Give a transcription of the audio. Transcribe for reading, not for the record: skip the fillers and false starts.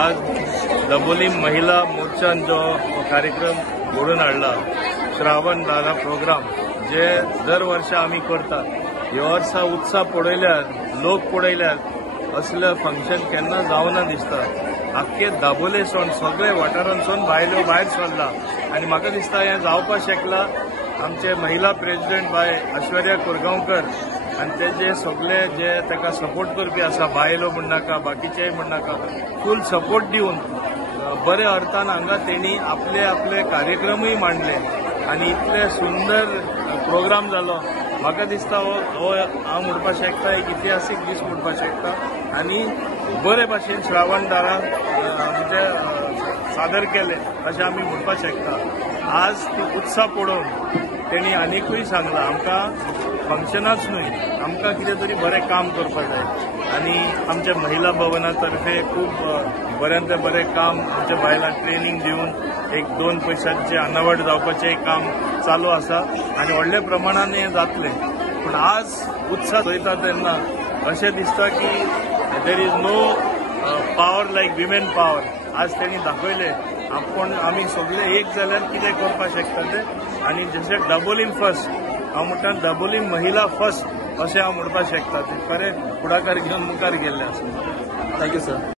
आज दाबोली महिला मोर्चान जो कार्यक्रम घडोवन हाडला श्रावण दादा प्रोग्राम जे दर वर्सा आमी करतात. ह्या वर्सा उत्साह पळयल्यार लोक पळयल्यार असले फंक्शन केन्ना जावना दिसता. आख्खे दाबोलेसून सगळे वाठारांसून बायलो भायर सरला आनी म्हाका दिसता हें जावपाक शकला आमचे महिला प्रेसिडेंट बाय ऐश्वर्या कोरगांवकर आनी तेजे सगळे जे ताका सपोर्ट करपी आसा बायलो म्हण नाका बाकीचेय म्हण नाका फूल सपोर्ट दिवन बऱ्या अर्थान हांगा तेणी आपले आपले कार्यक्रमूय मांडले आनी इतले सुंदर प्रोग्राम जालो. म्हाका दिसता हो हांव म्हणपाक शकता एक इतिहासीक दीस म्हणपाक शकता आनी बरे भाशेन श्रावण दारान म्हणजे सादर केले अशें आमी म्हणपाक शकता. आज ती उत्साह पळोवन तेणी आनीकूय सांगला आमकां फंक्शनाच न्हय आमकां कितें तरी बरें काम करपाक जाय आनी आमच्या महिला भवना तर्फे खूब बऱ्यांतले बरें काम आमच्या बायलांक ट्रेनिंग दिवन एक 2 पयशांचे अनावड जावपाचें काम चालू आसा आनी व्हडल्या प्रमाणान हें जातलें. पूण आज उत्साह चलयता तेन्ना अशें दिसता की there is no power like women power. आज तेणी दाखयले आमी सगळे एक जाल्यार कितें करपाक शकता ते आनी जशें दाबोलीम फर्स्ट हांव म्हणटा दाबोलीम महिला फर्स्ट अशें हांव म्हणपाक शकता. ते खरें फुडाकार घेवन मुखार गेल्ले आसा. Thank you sir.